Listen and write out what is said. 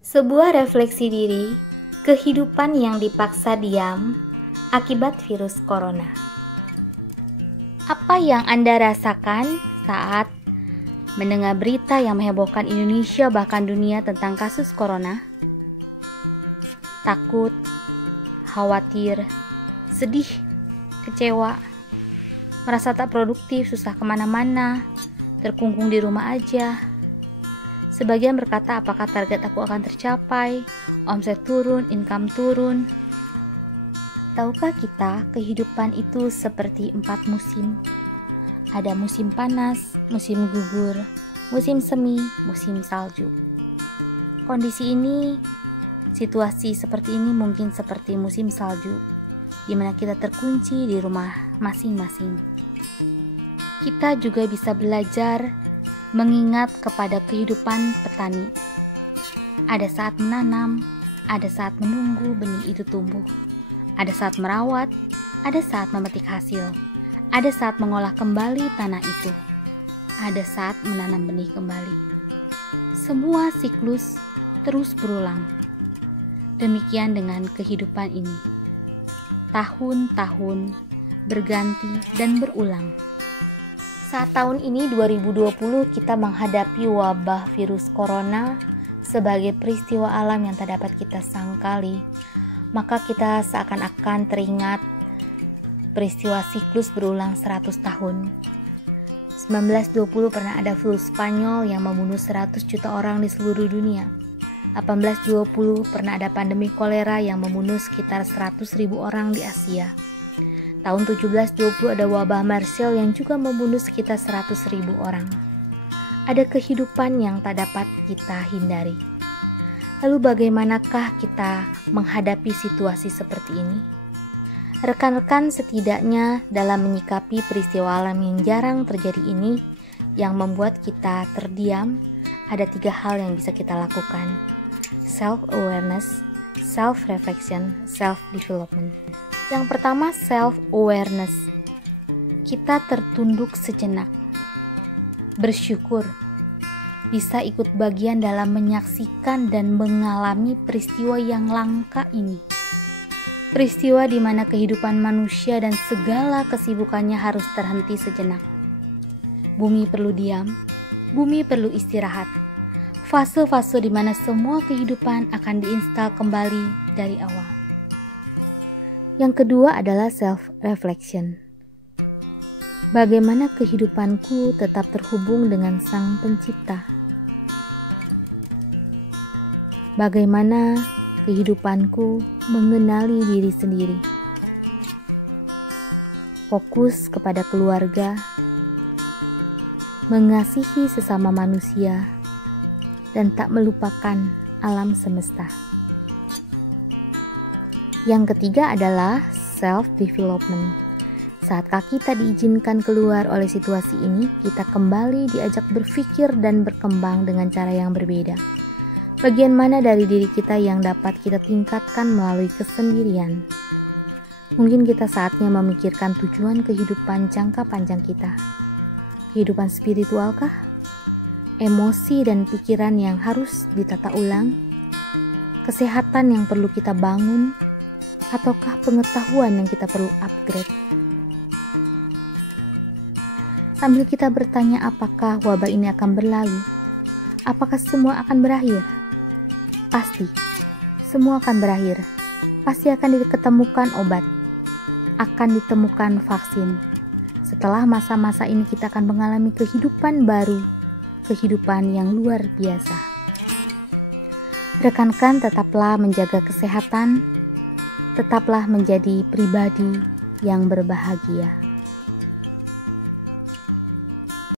Sebuah refleksi diri, kehidupan yang dipaksa diam akibat virus corona. Apa yang Anda rasakan saat mendengar berita yang menghebohkan Indonesia bahkan dunia tentang kasus corona? Takut, khawatir, sedih, kecewa, merasa tak produktif, susah kemana-mana, terkungkung di rumah aja. Sebagian berkata, apakah target aku akan tercapai, omset turun, income turun. Tahukah kita kehidupan itu seperti 4 musim? Ada musim panas, musim gugur, musim semi, musim salju. Kondisi ini, situasi seperti ini mungkin seperti musim salju, di mana kita terkunci di rumah masing-masing. Kita juga bisa belajar mengingat kepada kehidupan petani. Ada saat menanam, ada saat menunggu benih itu tumbuh, ada saat merawat, ada saat memetik hasil, ada saat mengolah kembali tanah itu, ada saat menanam benih kembali. Semua siklus terus berulang. Demikian dengan kehidupan ini. Tahun-tahun berganti dan berulang. Saat tahun ini 2020 kita menghadapi wabah virus corona sebagai peristiwa alam yang tak dapat kita sangkali, maka kita seakan-akan teringat peristiwa siklus berulang 100 tahun. 1920 pernah ada flu Spanyol yang membunuh 100 juta orang di seluruh dunia. 1820 pernah ada pandemi kolera yang membunuh sekitar 100.000 orang di Asia. Tahun 1720 ada wabah Marsil yang juga membunuh sekitar 100.000 orang. Ada kehidupan yang tak dapat kita hindari. Lalu bagaimanakah kita menghadapi situasi seperti ini? Rekan-rekan, setidaknya dalam menyikapi peristiwa alam yang jarang terjadi ini, yang membuat kita terdiam, ada 3 hal yang bisa kita lakukan. Self-awareness, self-reflection, self-development. Yang pertama, self-awareness. Kita tertunduk sejenak, bersyukur bisa ikut bagian dalam menyaksikan dan mengalami peristiwa yang langka ini. Peristiwa di mana kehidupan manusia dan segala kesibukannya harus terhenti sejenak. Bumi perlu diam, bumi perlu istirahat. Fase-fase di mana semua kehidupan akan diinstal kembali dari awal. Yang kedua adalah self-reflection. Bagaimana kehidupanku tetap terhubung dengan Sang Pencipta? Bagaimana kehidupanku mengenali diri sendiri? Fokus kepada keluarga, mengasihi sesama manusia, dan tak melupakan alam semesta. Yang ketiga adalah self-development. Saat kita diizinkan keluar oleh situasi ini, kita kembali diajak berpikir dan berkembang dengan cara yang berbeda. Bagian mana dari diri kita yang dapat kita tingkatkan melalui kesendirian? Mungkin kita saatnya memikirkan tujuan kehidupan jangka panjang kita. Kehidupan spiritualkah? Emosi dan pikiran yang harus ditata ulang? Kesehatan yang perlu kita bangun? Ataukah pengetahuan yang kita perlu upgrade? Sambil kita bertanya apakah wabah ini akan berlalu, apakah semua akan berakhir? Pasti, semua akan berakhir. Pasti akan diketemukan obat, akan ditemukan vaksin. Setelah masa-masa ini kita akan mengalami kehidupan baru, kehidupan yang luar biasa. Rekan-rekan, tetaplah menjaga kesehatan, tetaplah menjadi pribadi yang berbahagia.